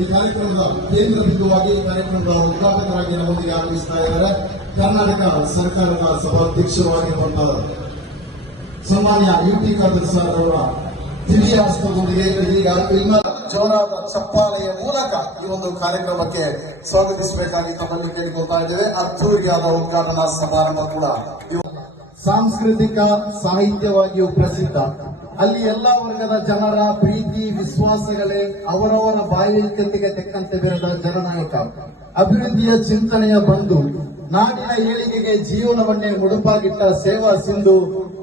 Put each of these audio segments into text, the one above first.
ಈ ಕಾರ್ಯಕ್ರಮದ ಕೇಂದ್ರ ಬಿಂದುವಾಗಿ ಕಾರ್ಯಕ್ರಮದ ಉದ್ಘಾಟಕರಾಗಿ ನಮ್ಮೊಂದಿಗೆ ಆಗಮಿಸ್ತಾ ಇದ್ದಾರೆ ಕರ್ನಾಟಕ ಸರ್ಕಾರದ ಸಭಾಧ್ಯಕ್ಷರಾಗಿರುವಂತಹ ಸನ್ಮಾನ್ಯ ಯುಟಿ ಖಾದರ್ ಸರ್ ಅವರ ದಿವ್ಯ ಹಸ್ತದೊಂದಿಗೆ ಇದೀಗ ಜೋರಾದ ಚಪ್ಪಾಳೆಯ ಮೂಲಕ ಈ ಒಂದು ಕಾರ್ಯಕ್ರಮಕ್ಕೆ ಸ್ವಾಗತಿಸಬೇಕಾಗಿ ತಮ್ಮಲ್ಲಿ ಕೇಳಿಕೊಳ್ತಾ ಇದ್ದೇವೆ. ಅದ್ದೂರಿಯಾದ ಉದ್ಘಾಟನಾ ಸಮಾರಂಭ ಕೂಡ ಸಾಂಸ್ಕೃತಿಕ ಸಾಹಿತ್ಯವಾಗಿಯೂ ಪ್ರಸಿದ್ಧ. ಅಲ್ಲಿ ಎಲ್ಲಾ ವರ್ಗದ ಜನರ ಪ್ರೀತಿ ವಿಶ್ವಾಸಗಳೇ ಅವರವರ ಬಾಯಿಕೆಗೆ ತೆಕ್ಕಂತೆ ಬೆರೆದ ಜನನಾಯಕ, ಅಭಿವೃದ್ಧಿಯ ಚಿಂತನೆಯ ಬಂಧು, ನಾಡಿನ ಏಳಿಗೆಗೆ ಜೀವನವನ್ನೇ ಮುಡುಪಾಗಿಟ್ಟ ಸೇವಾ ಸಿಂಧು,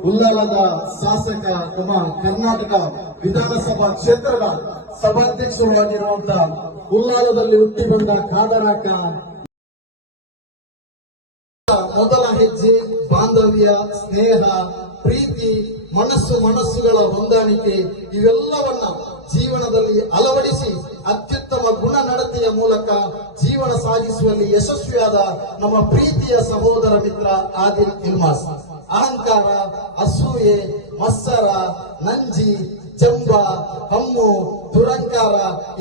ಉಲ್ಲಾಲದ ಶಾಸಕ ನಮ್ಮ ಕರ್ನಾಟಕ ವಿಧಾನಸಭಾ ಕ್ಷೇತ್ರದ ಸಭಾಧ್ಯಕ್ಷರಾಗಿರುವಂತಹ ಉಲ್ಲಾಲದಲ್ಲಿ ಹುಟ್ಟಿ ಬಂದ ಖಾದರಾಕ ಮೊದಲ ಹೆಜ್ಜೆ ಬಾಂಧವ್ಯ, ಸ್ನೇಹ, ಪ್ರೀತಿ, ಮನಸ್ಸುಗಳ ಹೊಂದಾಣಿಕೆ ಇವೆಲ್ಲವನ್ನ ಜೀವನದಲ್ಲಿ ಅಳವಡಿಸಿ ಅತ್ಯುತ್ತಮ ಗುಣ ನಡತೆಯ ಮೂಲಕ ಜೀವನ ಸಾಗಿಸುವಲ್ಲಿ ಯಶಸ್ವಿಯಾದ ನಮ್ಮ ಪ್ರೀತಿಯ ಸಹೋದರ ಮಿತ್ರ ಆದಿಲ್ ಇಲ್ಮಾಸ್. ಅಹಂಕಾರ, ಅಸೂಯೆ, ಮತ್ಸರ, ನಂಜಿ, ಜಂಬ, ಹಮ್ಮು, ದುರಂಕಾರ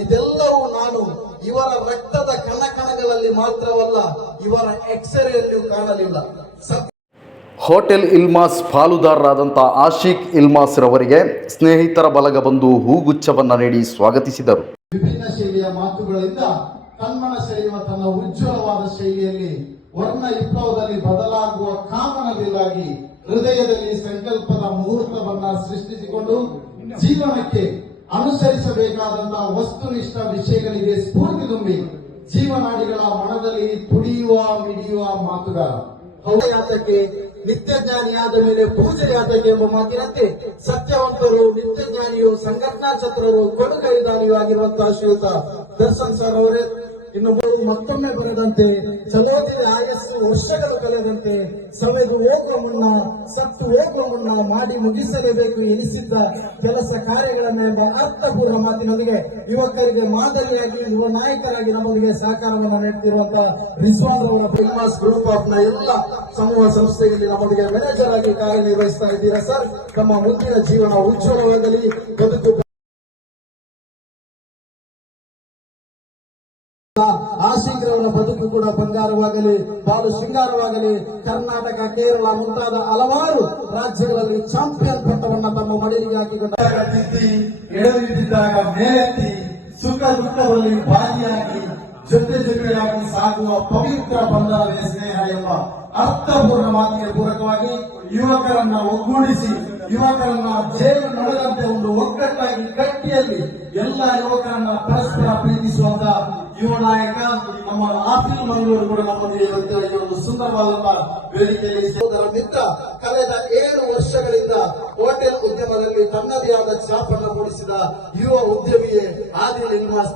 ಇದೆಲ್ಲವೂ ನಾನು ಇವರ ರಕ್ತದ ಕಣಕಣಗಳಲ್ಲಿ ಮಾತ್ರವಲ್ಲ ಇವರ ಎಕ್ಸರೆಯಲ್ಲಿಯೂ ಕಾಣಲಿಲ್ಲ. ಹೋಟೆಲ್ ಇಲ್ಮಾಸ್ ಪಾಲುದಾರರಾದಂಥ ಆಶಿಕ್ ಇಲ್ಮಾಸ್ ರವರಿಗೆ ಸ್ನೇಹಿತರ ಬಲಗ ಬಂದು ಹೂಗುಚ್ಛವನ್ನ ನೀಡಿ ಸ್ವಾಗತಿಸಿದರು. ವಿಭಿನ್ನ ಶೈಲಿಯ ಮಾತುಗಳಿಂದ ಕಣ್ಮನ ಸೆಳೆಯುವ ತನ್ನ ಉಜ್ವಲವಾದ ಶೈಲಿಯಲ್ಲಿ ವರ್ಣ ವಿಪ್ಲವದಲ್ಲಿ ಬದಲಾಗುವ ಕಾಮನವಿಲ್ಲಾಗಿ ಹೃದಯದಲ್ಲಿ ಸಂಕಲ್ಪದ ಮುಹೂರ್ತವನ್ನ ಸೃಷ್ಟಿಸಿಕೊಂಡು ಜೀವನಕ್ಕೆ ಅನುಸರಿಸಬೇಕಾದಂತಹ ವಸ್ತುನಿಷ್ಠ ವಿಷಯಗಳಿಗೆ ಸ್ಫೂರ್ತಿ ತುಂಬಿ ಜೀವನಾಡಿಗಳ ಮನದಲ್ಲಿ ತುಡಿಯುವ ಮಿಡಿಯುವ ಮಾತುಗಾರ. ಯಾತಕ್ಕೆ ನಿತ್ಯಜ್ಞಾನಿಯಾದ ಮೇಲೆ ಪೂಜೆ ಯಾತಕ್ಕೆ ಎಂಬ ಮಾತಿನಂತೆ ಸತ್ಯವಂತರು, ನಿತ್ಯಜ್ಞಾನಿಯು, ಸಂಘಟನಾ ಚತುರರು, ಕೊಡುಗೈದಾನಿಯೂ ಆಗಿರುವಂತಹ ಶ್ರೀಯುತ ದರ್ಶನ್ ಸರ್ ಅವರೇ ಇನ್ನು ಮತ್ತೊಮ್ಮೆ ಬರದಂತೆ ಚಲೋದಿನ ಆಯಸ್ಸು ವರ್ಷಗಳು ಕಳೆದಂತೆ ಸವೆದು ಹೋಗುವ ಮುನ್ನ, ಸತ್ತು ಹೋಗುವ ಮುನ್ನ ಮಾಡಿ ಮುಗಿಸಲೇಬೇಕು ಎನಿಸಿದ್ದ ಕೆಲಸ ಕಾರ್ಯಗಳನ್ನೆಲ್ಲ ಅರ್ಥಪೂರ್ಣ ಮಾತಿನೊಂದಿಗೆ ಯುವಕರಿಗೆ ಮಾದರಿಯಾಗಿ ಯುವ ನಾಯಕರಾಗಿ ನಮಗೆ ಸಹಕಾರವನ್ನು ನೀಡುತ್ತಿರುವಂತಹ ರಿಜ್ವಾನ್ ಅವರ ಇಲ್ಮಾಸ್ ಗ್ರೂಪ್ ಆಫ್ ನ ಎಲ್ಲ ಸಮೂಹ ಸಂಸ್ಥೆಯಲ್ಲಿ ನಮಗೆ ಮ್ಯಾನೇಜರ್ ಆಗಿ ಕಾರ್ಯನಿರ್ವಹಿಸ್ತಾ ಇದ್ದೀರಾ ಸರ್. ನಮ್ಮ ಮುಂದಿನ ಜೀವನ ಉಜ್ವಲವಾಗಲಿ, ಬದುಕು ಆಶೀಘ್ರವರ ಬದುಕು ಕೂಡ ಬಂಗಾರವಾಗಲಿ, ಬಾಳು ಶೃಂಗಾರವಾಗಲಿ. ಕರ್ನಾಟಕ, ಕೇರಳ ಮುಂತಾದ ಹಲವಾರು ರಾಜ್ಯಗಳಲ್ಲಿ ಚಾಂಪಿಯನ್ ಪಟ್ಟವನ್ನ ತಮ್ಮ ಮಡಿಲಿಗೆ ಹಾಕಿಕೊಂಡಾಗ ಎಳೆದಿದ್ದಾಗ ಮೇಲೆತ್ತಿ ಸುಖ ದುಃಖದಲ್ಲಿ ಭಾಗಿಯಾಗಿ ಜೊತೆಯಾಗಿ ಸಾಗುವ ಪವಿತ್ರ ಬಂಧನವೇ ಸ್ನೇಹ ಎಂಬ ಅರ್ಥಪೂರ್ಣ ಮಾತಿಗೆ ಪೂರಕವಾಗಿ ಯುವಕರನ್ನ ಒಗ್ಗೂಡಿಸಿ ಯುವಕರನ್ನ ಜೇನು ನಡೆದಂತೆ ಒಂದು ಒಗ್ಗಟ್ಟಾಗಿ ಕಟ್ಟಿಯಲ್ಲಿ ಎಲ್ಲ ಯುವಕರನ್ನ ಪರಸ್ಪರ ಪ್ರೀತಿಸುವಂತ ಯುವ ನಾಯಕ ನಮ್ಮ ಆಪಿಲ್ ಮಂಗಳೂರು ಕೂಡ ನಮ್ಮೊಂದಿಗೆ ಈ ಒಂದು ಸುಂದರವಾದಂತಹ ವೇದಿಕೆಯಲ್ಲಿ ಸೋದರ ಮಿತ್ರ ಕಳೆದ 7 ವರ್ಷಗಳಿಂದ ಹೋಟೆಲ್ ಉದ್ಯಮದಲ್ಲಿ ತನ್ನದೇ ಆದ ಛಾಪನ್ನು ಮೂಡಿಸಿದ ಯುವ ಉದ್ಯಮಿಯೇ ಆದಿಲ್ ಇಲ್ಮಾಸ್.